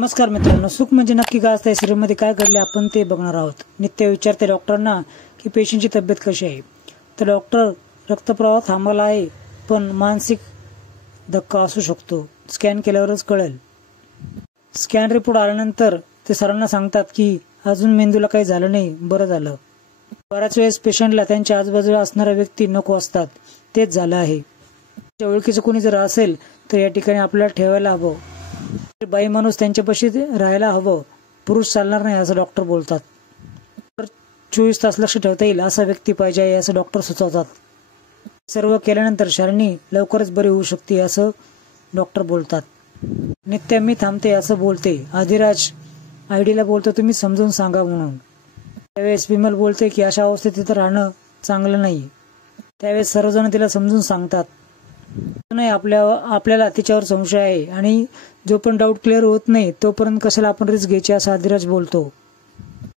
नमस्कार मित्रांनो, सुख म्हणजे नक्की काय असतं शरीरामध्ये काय घडले आपण ते बघणार आहोत। नित्य विचारते डॉक्टरांना की पेशंटची तब्येत कशी आहे, तर डॉक्टर रक्तप्रवाह थांबला आहे पण मानसिक धक्का असू शकतो, स्कॅन केल्यावरच कळेल। स्कॅन रिपोर्ट आल्यानंतर ते सरांना सांगतात की अजून मेंदूला काही झालं नाही, बरं झालं। बऱ्याच वेळेस पेशंटला त्यांच्या आजूबाजूला असणारा व्यक्ती नको असतात, तेच झालं आहे। ओळखीचं कोणी जर असेल तर या ठिकाणी आपल्याला ठेवायला हवं। बाई माणूस त्यांच्यापाशी राहायला हवं, पुरुष चालणार नाही असं डॉक्टर बोलतात। 24 तास लक्ष ठेवता येईल असा व्यक्ती पाहिजे असं डॉक्टर सुचवतात। सर्व केल्यानंतर शालिनी लवकरच बरी होऊ शकते असं डॉक्टर बोलतात। नित्य मी थांबते असं बोलते। आदिराज आयडीला बोलतो तुम्ही समजून सांगा म्हणून। त्यावेळेस विमल बोलते की अशा अवस्थेत तिथं राहणं चांगलं नाही। त्यावेळेस सर्वजण तिला समजून सांगतात नाही, आपल्याला तिच्यावर संशय आहे आणि जो पण डाऊट क्लिअर होत नाही तोपर्यंत कशाला आपण रिस्क घ्यायची असं आदिराज बोलतो।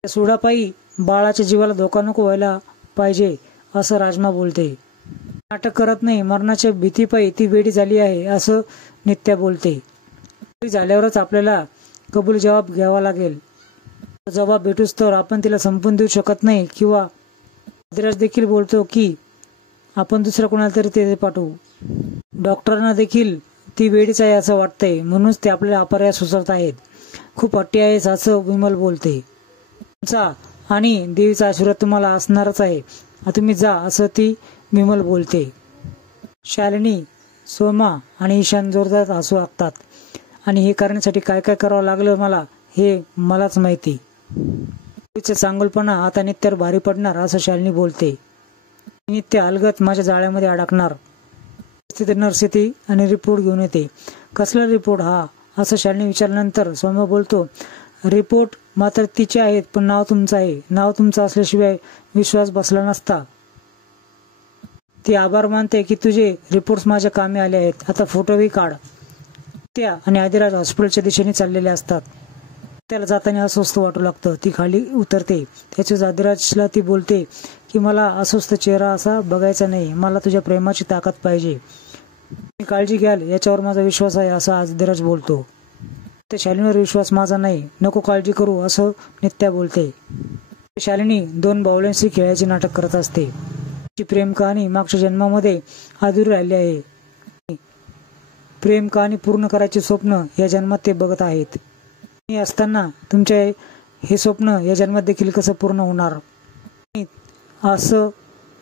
सोडापायी बाळाच्या जीवाला धोका नको व्हायला पाहिजे असं राजमा बोलते। नाटक करत नाही, मरणाच्या भीतीपायी ती वेडी झाली आहे असं नित्या बोलते। झाल्यावरच आपल्याला कबूल जबाब घ्यावा लागेल, जबाब भेटूच तर आपण तिला संपून देऊ शकत नाही। किंवा आदिराज देखील बोलतो की आपण दुसऱ्या कोणाला तरी ते पाठवू। डॉक्टरांना देखील ती वेळीच आहे असं वाटतंय, म्हणूनच ते आपल्याला अपर्याय सुचवत आहेत। खूप हट्टी आहेस असं विमल बोलते। तुमचा आणि देवीचा आशीर्वाद तुम्हाला असणारच आहे, तुम्ही जा असं ती विमल बोलते। शालिनी, सोमा आणि ईशान जोरदार हसू लागतात आणि हे करण्यासाठी काय काय करावं लागलं मला हे मलाच माहिती। देवीचा चांगलपणा आता नित्यावर भारी पडणार असं शालिनी बोलते। नित्य अलगत माझ्या जाळ्यामध्ये अडकणार। तिथे नर्स येते आणि रिपोर्ट घेऊन येते। कसला रिपोर्ट हा असं शालिनी विचारल्यानंतर सोमा बोलतो रिपोर्ट मात्र तिचे आहेत पण नाव तुमचं आहे। नाव तुमचं असल्याशिवाय विश्वास बसला नसता। ती आभार मानते की तुझे रिपोर्ट्स माझ्या कामी आले आहेत, आता फोटोही काढ। त्या आणि आदिराज हॉस्पिटलच्या दिशेने चाललेले असतात। त्याला जाताना अस्वस्थ वाटू लागतं, ती खाली उतरते। त्याच्याच आदिराजला ती बोलते की मला अस्वस्थ चेहरा असा बघायचा नाही, मला तुझ्या प्रेमाची ताकद पाहिजे। मी काळजी घ्याल याच्यावर माझा विश्वास आहे असं आदिराज बोलतो। त्या शालिनीवर विश्वास माझा नाही, नको काळजी करू असं नित्या बोलते। शालिनी 2 बाहुल्यांशी खेळायचे नाटक करत असते। तिची प्रेम कहाणी मागच्या जन्मामध्ये अधुरी राहिली आहे। प्रेम कहाणी पूर्ण करायचे स्वप्न या जन्मात ते बघत आहेत। मी असताना तुमचे हे स्वप्न या जन्मात देखील कसं पूर्ण होणार असं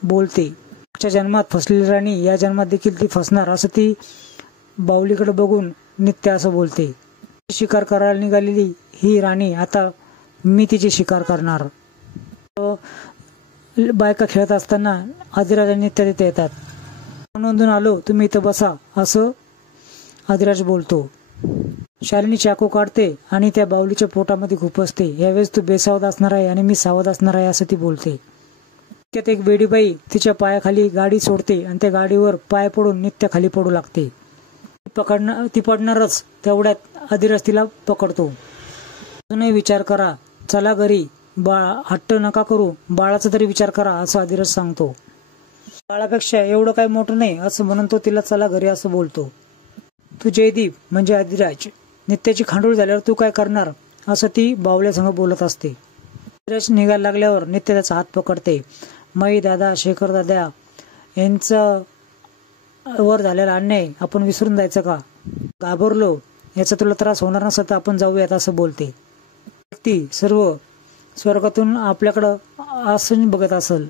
बोलते। मागच्या जन्मात फसलेली राणी या जन्मात देखील ती फसणार असं ती बाहुलीकडे बघून नित्य असं बोलते। शिकार करायला निघालेली ही राणी आता मी तिची शिकार करणार। बायका खेळत असताना आदिराज आणि नित्या तिथे येतात। नोंदून आलो, तुम्ही इथं बसा असं आदिराज बोलतो। शालिनी चाकू काढते आणि त्या बाहुलीच्या पोटामध्ये खुपसते। यावेळेस तू बेसावध असणार आहे आणि मी सावध असणार आहे असं ती बोलते। त्यात एक वेडीबाई तिच्या पायाखाली गाडी सोडते आणि त्या गाडीवर पाय पडून नित्य खाली पडू लागते। ती पडणारच तेवढ्यात आदिराज तिला पकडतो। अजूनही विचार करा, चला घरी, हट्ट नका करू, बाळाचा तरी विचार करा असं आदिराज सांगतो। बाळापेक्षा एवढं काही मोठं नाही असं म्हणून तो तिला चला घरी असं बोलतो। तू जयदीप म्हणजे आदिराज, नित्याची खांडोळ झाल्यावर तू काय करणार असं ती बावल्यासंग बोलत असते। आदिराज निघायला लागल्यावर नित्य त्याचा हात पकडते। मई दादा, शेखर दादा यांचं वर झालेला अन्याय आपण विसरून जायचं का? घाबरलो, याचा तुला त्रास होणार नसता तर आपण जाऊयात असं बोलते। ती सर्व स्वर्गातून आपल्याकडं असं बघत असल।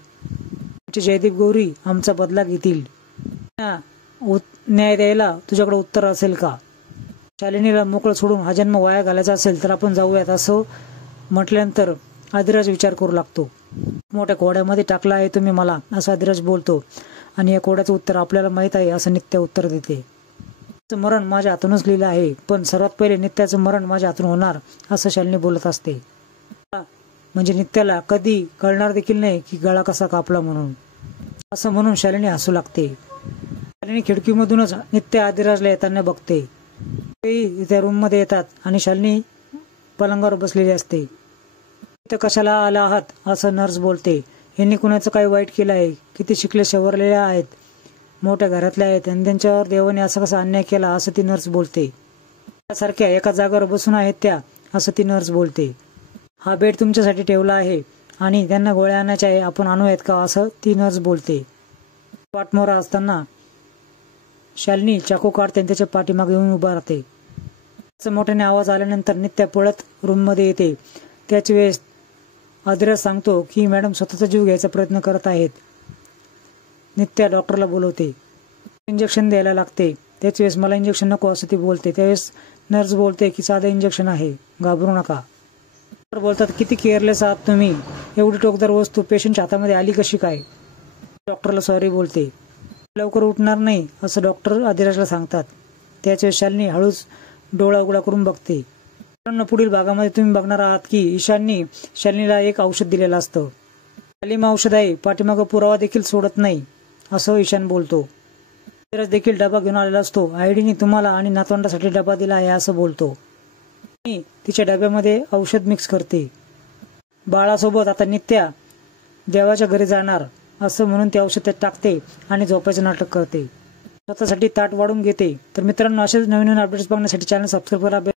जयदीप गौरी आमचा बदला घेतील, न्याय द्यायला तुझ्याकडे उत्तर असेल का? शालिनीला मोकळं सोडून हा जन्म वाया घालायचा असेल तर आपण जाऊयात असं म्हटल्यानंतर आदिराज विचार करू लागतो। मोठ्या कोड्यामध्ये टाकला आहे तुम्ही मला असं आदिराज बोलतो आणि या कोड्याचं उत्तर आपल्याला माहित आहे असं नित्य उत्तर देते। मरण माझ्या हातूनच लिहिलं आहे, पण सर्वात पहिले नित्याचं मरण माझ्या हातून होणार असं शालिनी बोलत असते। म्हणजे नित्याला कधी कळणार देखील नाही की गळा कसा कापला म्हणून, असं म्हणून शालिनी हसू लागते। शालिनी खिडकीमधूनच नित्य आदिराजला येताना बघते। ते त्या रूम मध्ये येतात आणि शालिनी पलंगावर बसलेली असते। ते कशाला आला आहात असं नर्स बोलते। यांनी कुणाचं काही वाईट केलं आहे? किती शिकले सवरलेले आहेत, मोठ्या घरातले आहेत आणि त्यांच्यावर देवाने असा कसा अन्याय केला असं ती नर्स बोलते। सारख्या एका जागेवर बसून आहेत त्या, असं ती नर्स बोलते. हा बेड तुमच्यासाठी ठेवला आहे आणि त्यांना गोळ्या आणायच्या आहे, आपण आणूयात का, असं ती नर्स बोलते. पाठमोरा असताना शालिनी चाकू काढते आणि त्याच्या पाठीमागे येऊन उभा राहते. मोठ्याने आवाज आल्यानंतर नित्या पळत रूममध्ये येते. त्याच वेळेस अद्रस सांगतो की मॅडम स्वतःचा जीव घ्यायचा प्रयत्न करत आहेत. नित्या डॉक्टरला बोलवते. इंजेक्शन द्यायला लागते. त्याच वेळेस मला इंजेक्शन नको असं ती बोलते. त्यावेळेस नर्स बोलते की साधं इंजेक्शन आहे, घाबरू नका. डॉक्टर बोलतात किती केअरलेस आहात तुम्ही, एवढी टोकदार वस्तू पेशंटच्या हातामध्ये आली कशी काय. डॉक्टरला सॉरी बोलते. लवकर उठणार नाही असं डॉक्टर अधिराजला सांगतात. त्याच वेळेस शालिनी हळूच डोळा उघडा करून बघते. मित्रांनो, पुढील भागामध्ये तुम्ही बघणार आहात की ईशाननी शालिनीला एक औषध दिलेलं असतं. तालीम औषध आहे, पाठीमागं पुरावा देखील सोडत नाही असं ईशान बोलतो. अधिराज देखील डबा घेऊन आलेला असतो. आयडीने तुम्हाला आणि नातवंडासाठी डबा दिला आहे असं बोलतो. तिच्या डब्यामध्ये औषध मिक्स करते. बाळासोबत आता नित्या देवाच्या घरी जाणार असं म्हणून ते औषध त्यात टाकते आणि झोपायचं नाटक करते. स्वतःसाठी ताट वाढून घेते. तर मित्रांनो, असेच नवीन अपडेट्स बघण्यासाठी चॅनल सबस्क्राईब करा.